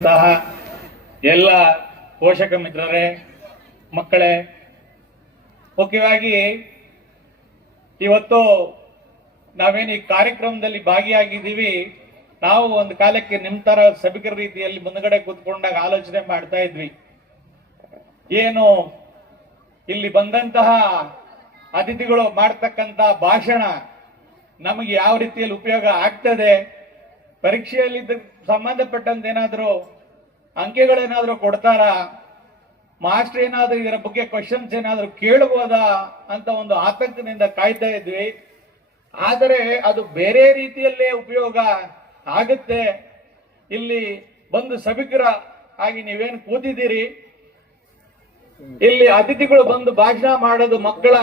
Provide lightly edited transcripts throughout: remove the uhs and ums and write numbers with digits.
ಎಲ್ಲ ಪೋಷಕ ಮಿತ್ರರೇ, ಮಕ್ಕಳೇ, ಮುಖ್ಯವಾಗಿ ಇವತ್ತು ನಾವೇನು ಈ ಕಾರ್ಯಕ್ರಮದಲ್ಲಿ ಭಾಗಿಯಾಗಿದ್ದೀವಿ. ನಾವು ಒಂದು ಕಾಲಕ್ಕೆ ನಿಮ್ಮ ತರ ಸಭಿಕರ ರೀತಿಯಲ್ಲಿ ಮುಂದಗಡೆ ಕೂತ್ಕೊಂಡಾಗ ಆಲೋಚನೆ ಮಾಡ್ತಾ ಇದ್ವಿ, ಏನು ಇಲ್ಲಿ ಬಂದಂತಹ ಅತಿಥಿಗಳು ಮಾಡ್ತಕ್ಕಂತ ಭಾಷಣ ನಮಗೆ ಯಾವ ರೀತಿಯಲ್ಲಿ ಉಪಯೋಗ ಆಗ್ತದೆ, ಪರೀಕ್ಷೆಯಲ್ಲಿ ಸಂಬಂಧಪಟ್ಟಂತೆ ಏನಾದರೂ ಅಂಕೆಗಳೇನಾದ್ರೂ ಕೊಡ್ತಾರ, ಮಾಸ್ಟರ್ ಏನಾದ್ರೂ ಇದರ ಬಗ್ಗೆ ಕ್ವಶನ್ಸ್ ಏನಾದ್ರೂ ಕೇಳಬಹುದಾ ಅಂತ ಒಂದು ಆತಂಕದಿಂದ ಕಾಯ್ತಾ ಇದ್ವಿ. ಆದರೆ ಅದು ಬೇರೆ ರೀತಿಯಲ್ಲೇ ಉಪಯೋಗ ಆಗುತ್ತೆ. ಇಲ್ಲಿ ಬಂದು ಸಭಿಕರ ಆಗಿ ನೀವೇನು ಕೂತಿದ್ದೀರಿ, ಇಲ್ಲಿ ಅತಿಥಿಗಳು ಬಂದು ಭಾಷಣ ಮಾಡೋದು ಮಕ್ಕಳ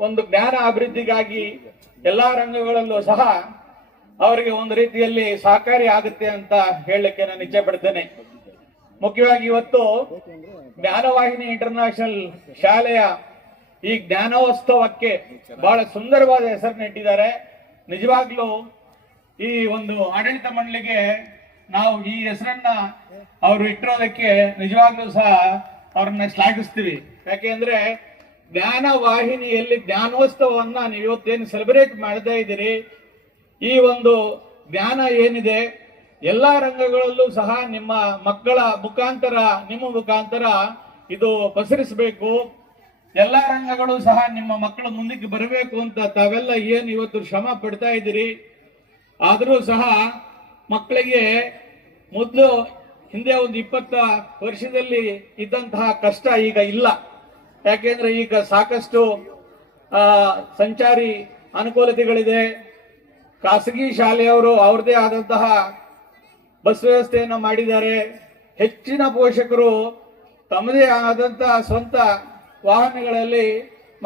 ಒಂದು ಜ್ಞಾನ ಅಭಿವೃದ್ಧಿಗಾಗಿ ಎಲ್ಲಾ ರಂಗಗಳಲ್ಲೂ ಸಹ ಅವರಿಗೆ ಒಂದು ರೀತಿಯಲ್ಲಿ ಸಹಕಾರಿ ಆಗುತ್ತೆ ಅಂತ ಹೇಳಲಿಕ್ಕೆ ನಾನು ಇಚ್ಛೆ ಪಡ್ತೇನೆ. ಮುಖ್ಯವಾಗಿ ಇವತ್ತು ಜ್ಞಾನವಾಹಿನಿ ಇಂಟರ್ನ್ಯಾಷನಲ್ ಶಾಲೆಯ ಈ ಜ್ಞಾನೋತ್ಸವಕ್ಕೆ ಬಹಳ ಸುಂದರವಾದ ಹೆಸರನ್ನಿಟ್ಟಿದ್ದಾರೆ. ನಿಜವಾಗ್ಲೂ ಈ ಒಂದು ಆಡಳಿತ ಮಂಡಳಿಗೆ ನಾವು ಈ ಹೆಸರನ್ನ ಅವರು ಇಟ್ಟಿರೋದಕ್ಕೆ ನಿಜವಾಗ್ಲೂ ಸಹ ಅವ್ರನ್ನ ಶ್ಲಾಘಿಸ್ತೀವಿ. ಯಾಕೆಂದ್ರೆ ಜ್ಞಾನವಾಹಿನಿಯಲ್ಲಿ ಜ್ಞಾನೋತ್ಸವವನ್ನ ನೀವು ಇವತ್ತೇನು ಸೆಲೆಬ್ರೇಟ್ ಮಾಡ್ತಾ ಇದ್ದೀರಿ, ಈ ಒಂದು ಜ್ಞಾನ ಏನಿದೆ ಎಲ್ಲಾ ರಂಗಗಳಲ್ಲೂ ಸಹ ನಿಮ್ಮ ಮಕ್ಕಳ ಮುಖಾಂತರ, ನಿಮ್ಮ ಮುಖಾಂತರ ಇದು ಪಸರಿಸಬೇಕು. ಎಲ್ಲಾ ರಂಗಗಳು ಸಹ ನಿಮ್ಮ ಮಕ್ಕಳ ಮುಂದಕ್ಕೆ ಬರಬೇಕು ಅಂತ ತಾವೆಲ್ಲ ಏನು ಇವತ್ತು ಶ್ರಮ ಪಡ್ತಾ ಇದ್ದೀರಿ. ಆದರೂ ಸಹ ಮಕ್ಕಳಿಗೆ ಮೊದಲು ಹಿಂದೆ ಒಂದು 20 ವರ್ಷದಲ್ಲಿ ಇದ್ದಂತಹ ಕಷ್ಟ ಈಗ ಇಲ್ಲ. ಯಾಕೆಂದ್ರೆ ಈಗ ಸಾಕಷ್ಟು ಸಂಚಾರಿ ಅನುಕೂಲತೆಗಳಿದೆ. ಖಾಸಗಿ ಶಾಲೆಯವರು ಅವ್ರದೇ ಆದಂತಹ ಬಸ್ ವ್ಯವಸ್ಥೆಯನ್ನು ಮಾಡಿದ್ದಾರೆ. ಹೆಚ್ಚಿನ ಪೋಷಕರು ತಮ್ಮದೇ ಆದಂತಹ ಸ್ವಂತ ವಾಹನಗಳಲ್ಲಿ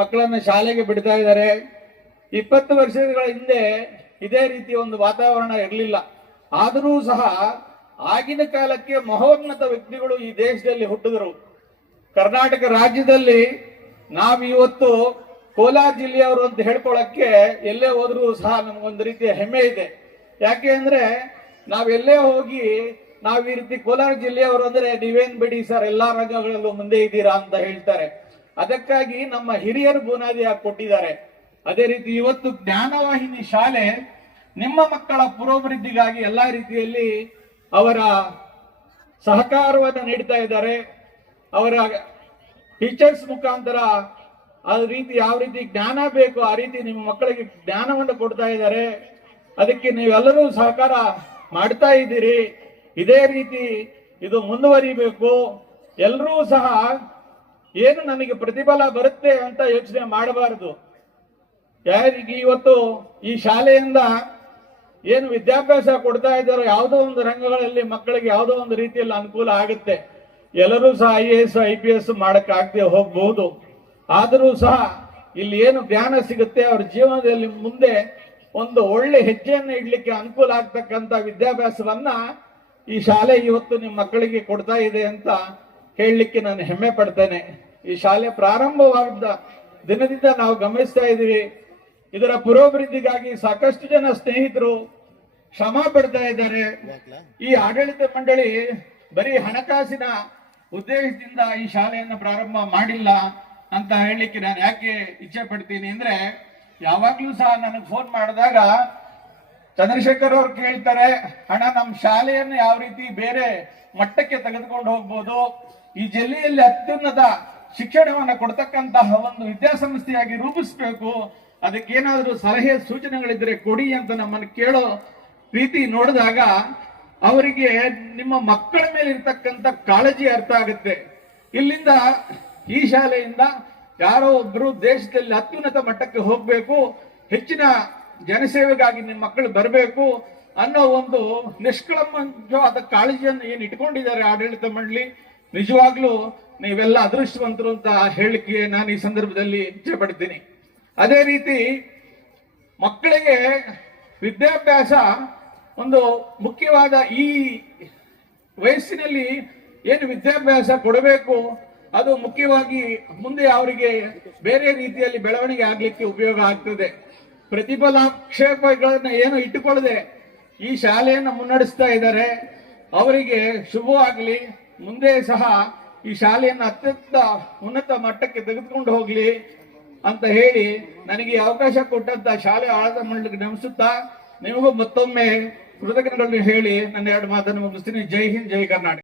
ಮಕ್ಕಳನ್ನು ಶಾಲೆಗೆ ಬಿಡ್ತಾ ಇದ್ದಾರೆ. 20 ವರ್ಷಗಳ ಹಿಂದೆ ಇದೇ ರೀತಿಯ ಒಂದು ವಾತಾವರಣ ಇರಲಿಲ್ಲ. ಆದರೂ ಸಹ ಆಗಿನ ಕಾಲಕ್ಕೆ ಮಹೋನ್ನತ ವ್ಯಕ್ತಿಗಳು ಈ ದೇಶದಲ್ಲಿ ಹುಟ್ಟಿದರು. ಕರ್ನಾಟಕ ರಾಜ್ಯದಲ್ಲಿ ನಾವಿವತ್ತು ಕೋಲಾರ ಜಿಲ್ಲೆಯವರು ಅಂತ ಹೇಳ್ಕೊಳಕ್ಕೆ ಎಲ್ಲೇ ಹೋದ್ರೂ ಸಹ ನಮಗೊಂದು ರೀತಿಯ ಹೆಮ್ಮೆ ಇದೆ. ಯಾಕೆ ಅಂದ್ರೆ ನಾವೆಲ್ಲೇ ಹೋಗಿ ನಾವು ಈ ರೀತಿ ಕೋಲಾರ ಜಿಲ್ಲೆಯವರು ಅಂದ್ರೆ ನೀವೇನ್ ಬಿಡಿ ಸರ್ ಎಲ್ಲಾ ರಂಗಗಳಲ್ಲೂ ಮುಂದೆ ಇದ್ದೀರಾ ಅಂತ ಹೇಳ್ತಾರೆ. ಅದಕ್ಕಾಗಿ ನಮ್ಮ ಹಿರಿಯರು ಬುನಾದಿ ಹಾಕಿ ಕೊಟ್ಟಿದ್ದಾರೆ. ಅದೇ ರೀತಿ ಇವತ್ತು ಜ್ಞಾನವಾಹಿನಿ ಶಾಲೆ ನಿಮ್ಮ ಮಕ್ಕಳ ಪುರೋಭಿವೃದ್ಧಿಗಾಗಿ ಎಲ್ಲಾ ರೀತಿಯಲ್ಲಿ ಅವರ ಸಹಕಾರವನ್ನು ನೀಡ್ತಾ ಇದ್ದಾರೆ. ಅವರ ಟೀಚರ್ಸ್ ಮುಖಾಂತರ ಆ ರೀತಿ ಯಾವ ರೀತಿ ಜ್ಞಾನ ಬೇಕು ಆ ರೀತಿ ನಿಮ್ಮ ಮಕ್ಕಳಿಗೆ ಜ್ಞಾನವನ್ನು ಕೊಡ್ತಾ ಇದ್ದಾರೆ. ಅದಕ್ಕೆ ನೀವೆಲ್ಲರೂ ಸಹಕಾರ ಮಾಡ್ತಾ ಇದ್ದೀರಿ. ಇದೇ ರೀತಿ ಇದು ಮುಂದುವರಿಬೇಕು. ಎಲ್ಲರೂ ಸಹ ಏನು ನನಗೆ ಪ್ರತಿಫಲ ಬರುತ್ತೆ ಅಂತ ಯೋಚನೆ ಮಾಡಬಾರದು. ಯಾರಿಗೆ ಇವತ್ತು ಈ ಶಾಲೆಯಿಂದ ಏನು ವಿದ್ಯಾಭ್ಯಾಸ ಕೊಡ್ತಾ ಇದ್ದಾರೋ ಯಾವುದೋ ಒಂದು ರಂಗಗಳಲ್ಲಿ ಮಕ್ಕಳಿಗೆ ಯಾವುದೋ ಒಂದು ರೀತಿಯಲ್ಲಿ ಅನುಕೂಲ ಆಗುತ್ತೆ. ಎಲ್ಲರೂ ಸಹ IAS IPS ಮಾಡಕ್ಕಾಗದೆ ಹೋಗಬಹುದು. ಆದರೂ ಸಹ ಇಲ್ಲಿ ಏನು ಜ್ಞಾನ ಸಿಗುತ್ತೆ ಅವ್ರ ಜೀವನದಲ್ಲಿ ಮುಂದೆ ಒಂದು ಒಳ್ಳೆ ಹೆಜ್ಜೆಯನ್ನು ಇಡ್ಲಿಕ್ಕೆ ಅನುಕೂಲ ಆಗ್ತಕ್ಕಂಥ ವಿದ್ಯಾಭ್ಯಾಸವನ್ನ ಈ ಶಾಲೆ ಇವತ್ತು ನಿಮ್ಮ ಮಕ್ಕಳಿಗೆ ಕೊಡ್ತಾ ಇದೆ ಅಂತ ಹೇಳಲಿಕ್ಕೆ ನಾನು ಹೆಮ್ಮೆ ಪಡ್ತೇನೆ. ಈ ಶಾಲೆ ಪ್ರಾರಂಭವಾದ ದಿನದಿಂದ ನಾವು ಗಮನಿಸ್ತಾ ಇದ್ದೀವಿ. ಇದರ ಪುರೋಭಿವೃದ್ಧಿಗಾಗಿ ಸಾಕಷ್ಟು ಜನ ಸ್ನೇಹಿತರು ಶ್ರಮ ಪಡ್ತಾ ಇದ್ದಾರೆ. ಈ ಆಡಳಿತ ಮಂಡಳಿ ಬರೀ ಹಣಕಾಸಿನ ಉದ್ದೇಶದಿಂದ ಈ ಶಾಲೆಯನ್ನು ಪ್ರಾರಂಭ ಮಾಡಿಲ್ಲ ಅಂತ ಹೇಳಲಿಕ್ಕೆ ನಾನು ಯಾಕೆ ಇಚ್ಛೆ ಪಡ್ತೀನಿ ಅಂದ್ರೆ, ಯಾವಾಗ್ಲೂ ಸಹ ನನಗೆ ಫೋನ್ ಮಾಡಿದಾಗ ಚಂದ್ರಶೇಖರ್ ಅವ್ರು ಕೇಳ್ತಾರೆ, ಹಣ ನಮ್ಮ ಶಾಲೆಯನ್ನು ಯಾವ ರೀತಿ ಬೇರೆ ಮಟ್ಟಕ್ಕೆ ತೆಗೆದುಕೊಂಡು ಹೋಗ್ಬೋದು, ಈ ಜಿಲ್ಲೆಯಲ್ಲಿ ಅತ್ಯುನ್ನತ ಶಿಕ್ಷಣವನ್ನು ಕೊಡ್ತಕ್ಕಂತಹ ಒಂದು ವಿದ್ಯಾಸಂಸ್ಥೆಯಾಗಿ ರೂಪಿಸ್ಬೇಕು, ಅದಕ್ಕೇನಾದ್ರೂ ಸಲಹೆ ಸೂಚನೆಗಳಿದ್ರೆ ಕೊಡಿ ಅಂತ ನಮ್ಮನ್ನು ಕೇಳೋ ರೀತಿ ನೋಡಿದಾಗ ಅವರಿಗೆ ನಿಮ್ಮ ಮಕ್ಕಳ ಮೇಲೆ ಇರ್ತಕ್ಕಂಥ ಕಾಳಜಿ ಅರ್ಥ ಆಗುತ್ತೆ. ಇಲ್ಲಿಂದ ಈ ಶಾಲೆಯಿಂದ ಯಾರೋ ಒಬ್ರು ದೇಶದಲ್ಲಿ ಅತ್ಯುನ್ನತ ಮಟ್ಟಕ್ಕೆ ಹೋಗ್ಬೇಕು, ಹೆಚ್ಚಿನ ಜನಸೇವೆಗಾಗಿ ನಿಮ್ಮ ಮಕ್ಕಳು ಬರಬೇಕು ಅನ್ನೋ ಒಂದು ನಿಷ್ಕಳಂಕವಾದ ಕಾಳಜಿಯನ್ನು ಏನು ಇಟ್ಕೊಂಡಿದ್ದಾರೆ ಆಡಳಿತ ಮಂಡಳಿ. ನಿಜವಾಗ್ಲೂ ನೀವೆಲ್ಲ ಅದೃಷ್ಟವಂತರು ಅಂತ ಹೇಳಿಕೆ ನಾನು ಈ ಸಂದರ್ಭದಲ್ಲಿ ಇಚ್ಛೆ ಪಡ್ತೀನಿ. ಅದೇ ರೀತಿ ಮಕ್ಕಳಿಗೆ ವಿದ್ಯಾಭ್ಯಾಸ ಒಂದು ಮುಖ್ಯವಾದ ಈ ವಯಸ್ಸಿನಲ್ಲಿ ಏನು ವಿದ್ಯಾಭ್ಯಾಸ ಕೊಡಬೇಕು ಅದು ಮುಖ್ಯವಾಗಿ ಮುಂದೆ ಅವರಿಗೆ ಬೇರೆ ರೀತಿಯಲ್ಲಿ ಬೆಳವಣಿಗೆ ಆಗ್ಲಿಕ್ಕೆ ಉಪಯೋಗ ಆಗ್ತದೆ. ಪ್ರತಿಫಲಾಕ್ಷೇಪಗಳನ್ನ ಏನು ಇಟ್ಟುಕೊಳ್ಳದೆ ಈ ಶಾಲೆಯನ್ನು ಮುನ್ನಡೆಸ್ತಾ ಇದ್ದಾರೆ. ಅವರಿಗೆ ಶುಭವಾಗಲಿ. ಮುಂದೆ ಸಹ ಈ ಶಾಲೆಯನ್ನು ಅತ್ಯಂತ ಉನ್ನತ ಮಟ್ಟಕ್ಕೆ ತೆಗೆದುಕೊಂಡು ಹೋಗ್ಲಿ ಅಂತ ಹೇಳಿ ನನಗೆ ಈ ಅವಕಾಶ ಕೊಟ್ಟಂತ ಶಾಲೆ ಆಡಳಿತ ಮಂಡಳಿಗೆ ನಮಿಸುತ್ತಾ ನಿಮಗೂ ಮತ್ತೊಮ್ಮೆ ಕೃತಜ್ಞತೆಗಳನ್ನು ಹೇಳಿ ನನ್ನ ಎರಡು ಮಾತನ್ನು ಮುಗಿಸ್ತೀನಿ. ಜೈ ಹಿಂದ್, ಜೈ ಕರ್ನಾಟಕ.